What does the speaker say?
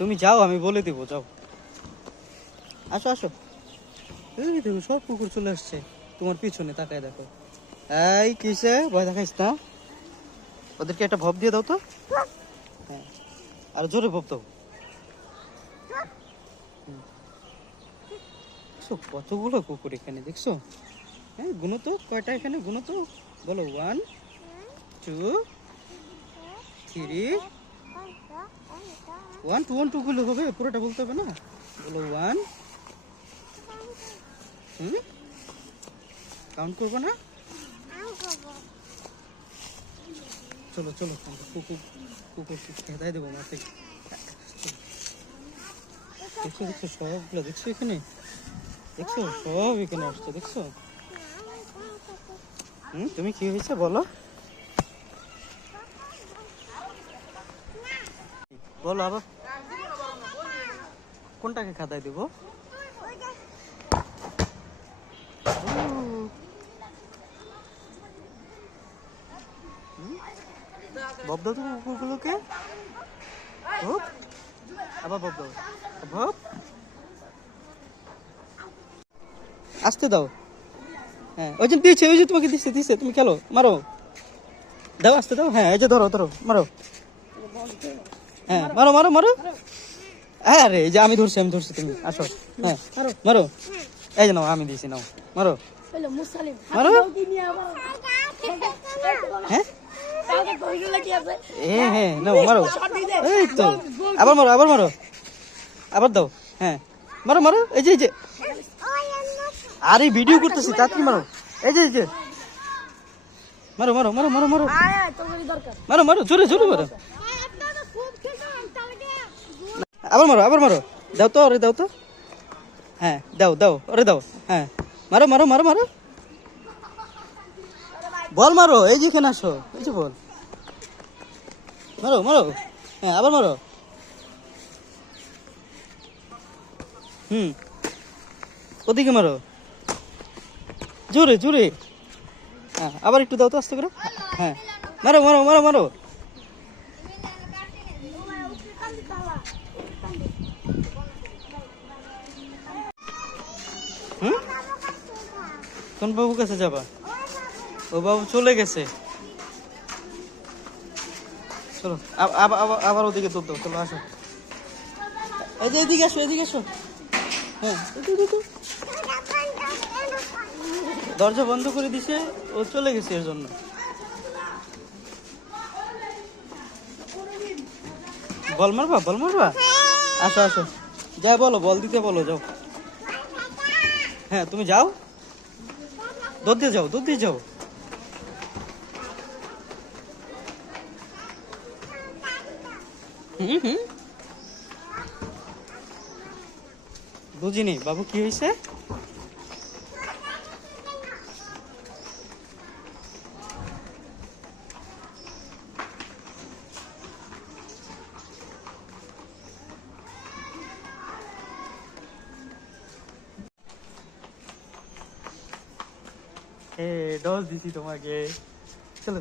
তুমি যাও, আমি বলে দিব, যাও। আসো আসো। এই দেখো সব কুকুর চলে আসছে তোমার পিছনে, তাকায় দেখো। এই কিসে ভয় দেখাইস না, ওদেরকে একটা ভব দিয়ে দাও তো। হ্যাঁ, আর জোরে ভব দাও। দেখছো কতগুলো কুকুর এখানে, দেখছো? হ্যাঁ, গুনো তো কয়টা এখানে, গুনো তো, বলো। 1 2 3। 1 2 1 2 গুলো হবে, পুরোটা বলতে হবে না, বলো 1। কাউন্ট করবো না। চলো চলো, কুকুর কুকুর খেদাই দেবো মাঠে। দেখছো দেখছো সবগুলো, দেখছো এখানে, দেখছো সব এখানে আসছে, দেখছো? তুমি কি হয়েছে বলো, বলো আবার। কোনটাকে খাদাই দিব? বব দাও তো কুকুরগুলোকে, ভব, আবার বব দাও, ভব, আসতে দাও। হ্যাঁ, ওই যে দিচ্ছে, ওই যে তোমাকে দিচ্ছে দিচ্ছে, তুমি খেলো, মারো, দাও আসতে দাও। হ্যাঁ, এই যে ধরো ধরো, মারো। হ্যাঁ, মারো মারো মারো। হ্যাঁ রে, এই যে আমি ধরছি, আমি ধরছি, তুমি আসো। হ্যাঁ মারো, এই যে নাও, আমি দিয়েছি, নাও মারো মারো। হ্যাঁ হ্যাঁ নাও মারো, এই তো, আবার মারো, আবার মারো, আবার দাও। হ্যাঁ মারো মারো, এই যে আরে ভিডিও করতেছি, তাড়াতাড়ি মারো, এই যে মারো মারো মারো মারো মারো মারো মারো, জোরে জোরে মারো। আবার মারো, আবার মারো, দাও তো, ওরে দাও তো। হ্যাঁ দাও দাও, ওরে দাও। হ্যাঁ মারো মারো মারো মারো, বল মারো, এই যে এখানে আসো, এই যে বল, মারো মারো। হ্যাঁ আবার মারো। ওদিকে মারো, জোরে জোরে। হ্যাঁ আবার একটু দাও তো, আস্তে করে। হ্যাঁ মারো মারো মারো মারো। কোন বাবুর কাছে যাবা? ও বাবু চলে গেছে। চলো আবার ওদিকে দুধ দাও, চলো আসো, এই যে এদিকে আসো, এদিকে আসো। হ্যাঁ দরজা বন্ধ করে দিছে, ও চলে গেছে এর জন্য। বল মারবা, বল মারবা, আসো আসো, যাই বলো, বল দিতে বলো, যাও। হ্যাঁ তুমি যাও, দুধ দিয়ে যাও, দুধ দিয়ে যাও। বুঝিনি বাবু, কি হয়েছে? ডোজ দিছি তোমাকে, চলো।